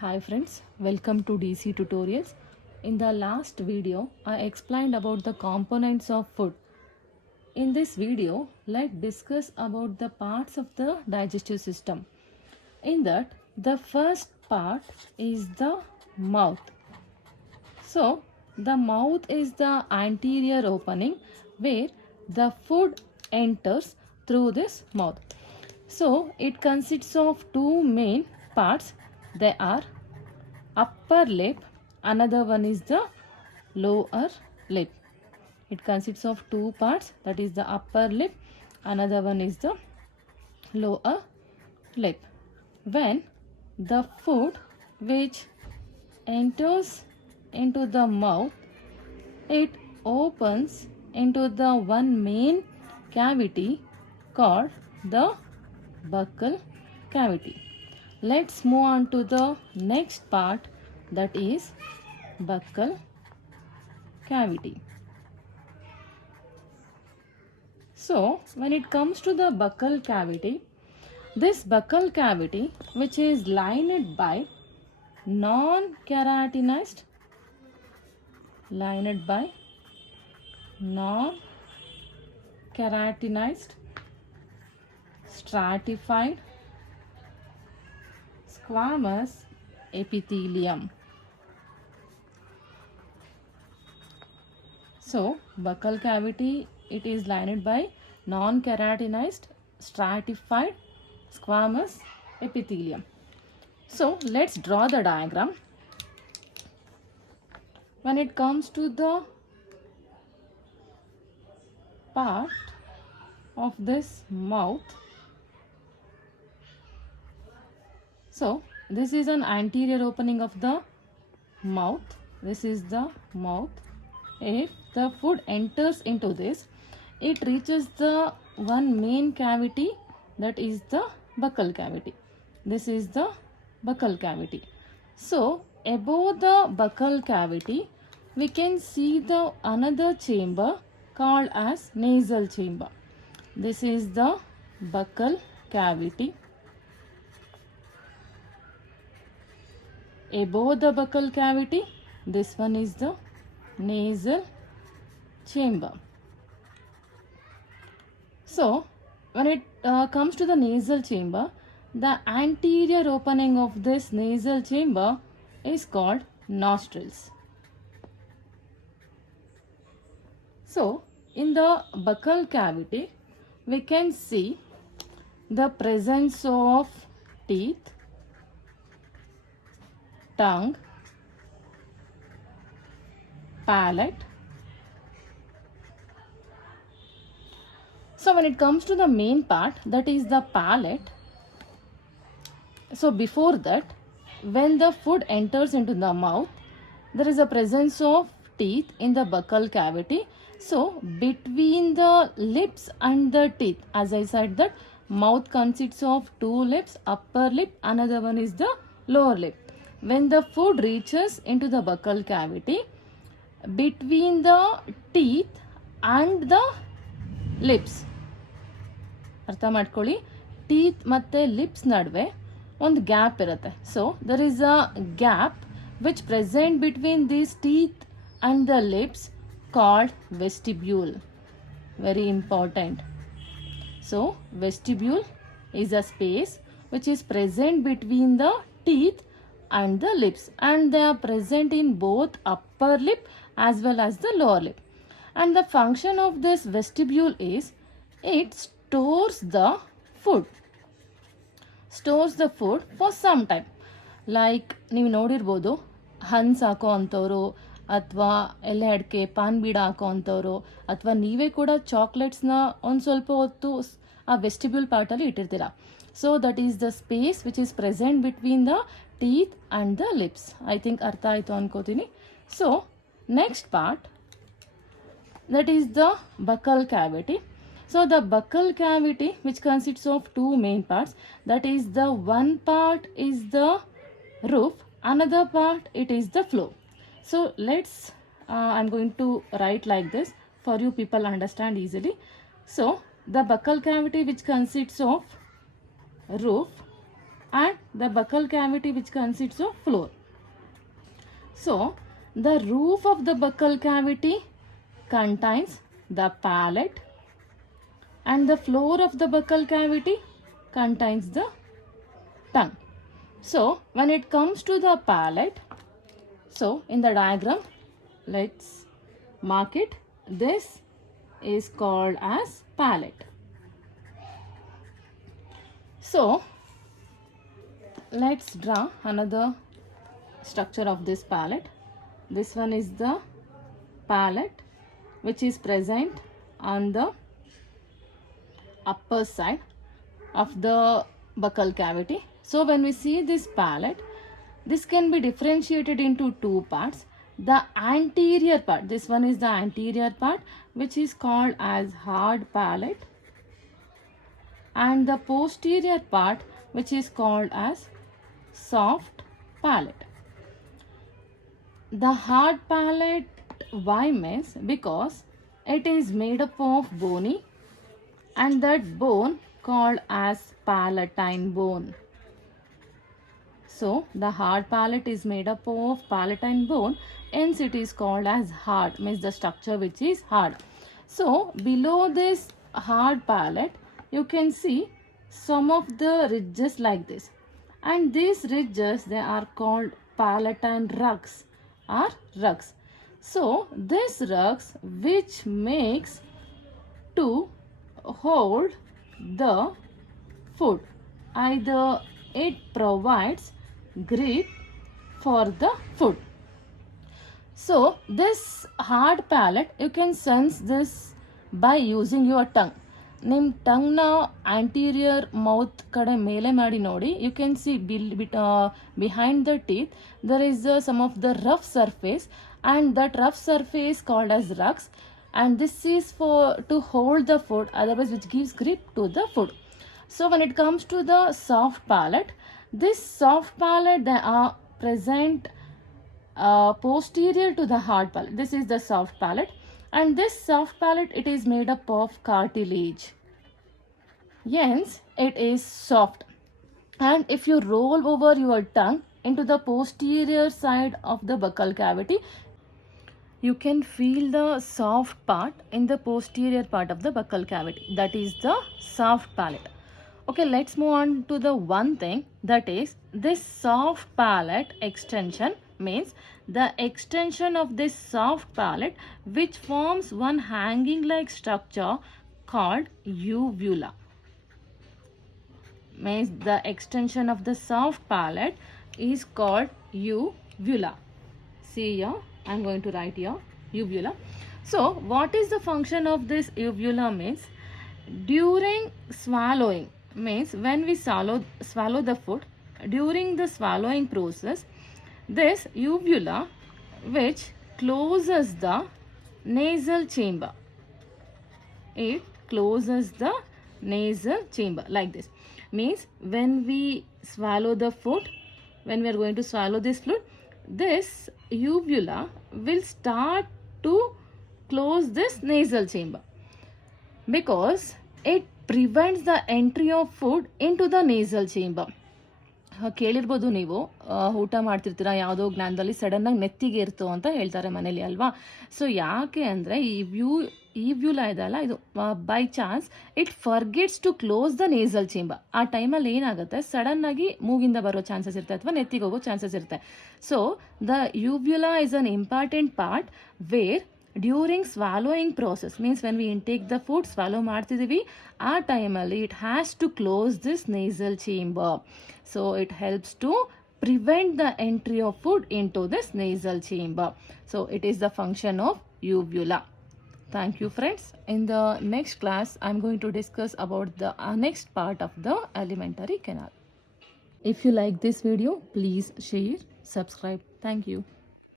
Hi friends, welcome to DC Tutorials. In the last video, I explained about the components of food. In this video, let's discuss about the parts of the digestive system. In that, the first part is the mouth. So, the mouth is the anterior opening where the food enters through this mouth. So, it consists of two main parts. They are upper lip, another one is the lower lip. It consists of two parts, that is the upper lip, another one is the lower lip. When the food which enters into the mouth, it opens into the one main cavity called the buccal cavity. Let's move on to the next part, that is buccal cavity. So when it comes to the buccal cavity, this buccal cavity which is lined by non-keratinized stratified squamous epithelium. So buccal cavity, it is lined by non-keratinized stratified squamous epithelium. So let's draw the diagram. When it comes to the part of this mouth, so this is an anterior opening of the mouth. This is the mouth. If the food enters into this, it reaches the one main cavity, that is the buccal cavity. This is the buccal cavity. So above the buccal cavity, we can see the another chamber called as nasal chamber. This is the buccal cavity. Above the buccal cavity, this one is the nasal chamber. So when it comes to the nasal chamber, the anterior opening of this nasal chamber is called nostrils. So in the buccal cavity, we can see the presence of teeth, tongue, palate. So when it comes to the main part, that is the palate. So before that, when the food enters into the mouth, there is a presence of teeth in the buccal cavity. So between the lips and the teeth, as I said, that mouth consists of two lips, upper lip, another one is the lower lip. When the food reaches into the buccal cavity, between the teeth and the lips, ಅರ್ಥ ಮಾಡ್ಕೊಳ್ಳಿ, teeth ಮತ್ತು lips ನಡುವೆ ಒಂದು gap ಇರುತ್ತೆ. So there is a gap which present between these teeth and the lips called vestibule. Very important. So vestibule is a space which is present between the teeth and the lips, and they are present in both upper lip as well as the lower lip. And the function of this vestibule is it stores the food for some time. Like ನೀವು ನೋಡಿರ್ಬೋದು, ಹನ್ಸ್ ಹಾಕೋ ಅಂಥವ್ರು ಅಥವಾ ಎಲೆ ಅಡಿಕೆ PAN ಬೀಡ ಹಾಕೋ ಅಂಥವ್ರು, ಅಥವಾ ನೀವೇ ಕೂಡ ಚಾಕ್ಲೇಟ್ಸ್ನ ಒಂದು ಸ್ವಲ್ಪ ಹೊತ್ತು ಆ ವೆಸ್ಟಿಬ್ಯೂಲ್ ಪಾರ್ಟಲ್ಲಿ ಇಟ್ಟಿರ್ತೀರ. So that is the space which is present between the teeth and the lips. I think ಅರ್ಥ ಆಯಿತು ಅನ್ಕೋತೀನಿ. So next part, that is the buccal cavity. So the buccal cavity which consists of two main parts, that is the one part is the roof, another part it is the floor. So let's I'm going to write like this for you people understand easily. So the buccal cavity which consists of roof, and the buccal cavity which consists of floor. So the roof of the buccal cavity contains the palate and the floor of the buccal cavity contains the tongue. So when it comes to the palate, so in the diagram, let's mark it. This is called as palate. So let's draw another structure of this palate. This one is the palate which is present on the upper side of the buccal cavity. So when we see this palate, this can be differentiated into two parts. The anterior part, this one is the anterior part which is called as hard palate, and the posterior part which is called as soft palate. The hard palate, why means because it is made up of bony, and that bone called as palatine bone. So the hard palate is made up of palatine bone, hence it is called as hard, means the structure which is hard. So below this hard palate you can see some of the ridges like this, and these ridges, they are called palatine rugs or rugs. So this rugs which makes to hold the food, either it provides grip for the food. So this hard palate, you can sense this by using your tongue. ನಿಮ್ಮ ಟಂಗ್ನ anterior mouth ಕಡೆ ಮೇಲೆ ಮಾಡಿ ನೋಡಿ, you can see behind the teeth there is some of the rough surface, and that rough surface called as rugs, and this is for to hold the food, otherwise which gives grip to the food. So when it comes to the soft palate, this soft palate, they are present posterior to the hard palate. This is the soft palate, and this soft palate, it is made up of cartilage, hence it is soft. And if you roll over your tongue into the posterior side of the buccal cavity, you can feel the soft part in the posterior part of the buccal cavity, that is the soft palate. Okay, let's move on to the one thing, that is this soft palate extension, means the extension of this soft palate which forms one hanging like structure called uvula. Means the extension of the soft palate is called uvula. See here, I am going to write here uvula. So what is the function of this uvula? Means during swallowing, means when we swallow the food, during the swallowing process, this uvula which closes the nasal chamber, it closes the nasal chamber like this. Means when we swallow the food, when we are going to swallow this food, this uvula will start to close this nasal chamber, because it prevents the entry of food into the nasal chamber. ಕೇಳಿರ್ಬೋದು ನೀವು, ಊಟ ಮಾಡ್ತಿರ್ತೀರ, ಯಾವುದೋ ಜ್ಞಾನದಲ್ಲಿ ಸಡನ್ನಾಗಿ ನೆತ್ತಿಗೆ ಇರ್ತು ಅಂತ ಹೇಳ್ತಾರೆ ಮನೇಲಿ ಅಲ್ವಾ. ಸೊ ಯಾಕೆ ಅಂದರೆ ಈ ವ್ಯೂಲ ಇದಲ್ಲ, ಇದು by chance it forgets to close the nasal chamber. ಆ ಟೈಮಲ್ಲಿ ಏನಾಗುತ್ತೆ, ಸಡನ್ನಾಗಿ ಮೂಗಿಂದ ಬರೋ ಚಾನ್ಸಸ್ ಇರುತ್ತೆ ಅಥವಾ ನೆತ್ತಿಗೆ ಹೋಗೋ ಚಾನ್ಸಸ್ ಇರುತ್ತೆ. So the uvula is an important part where during swallowing process, means when we intake the food, swallow ಮಾಡ್ತಿದ್ದೀವಿ, ಆ ಟೈಮಲ್ಲಿ it has to close this nasal chamber. So it helps to prevent the entry of food into this nasal chamber. So it is the function of uvula. Thank you friends. In the next class, I am going to discuss about the next part of the alimentary canal. If you like this video, please share, subscribe. Thank you.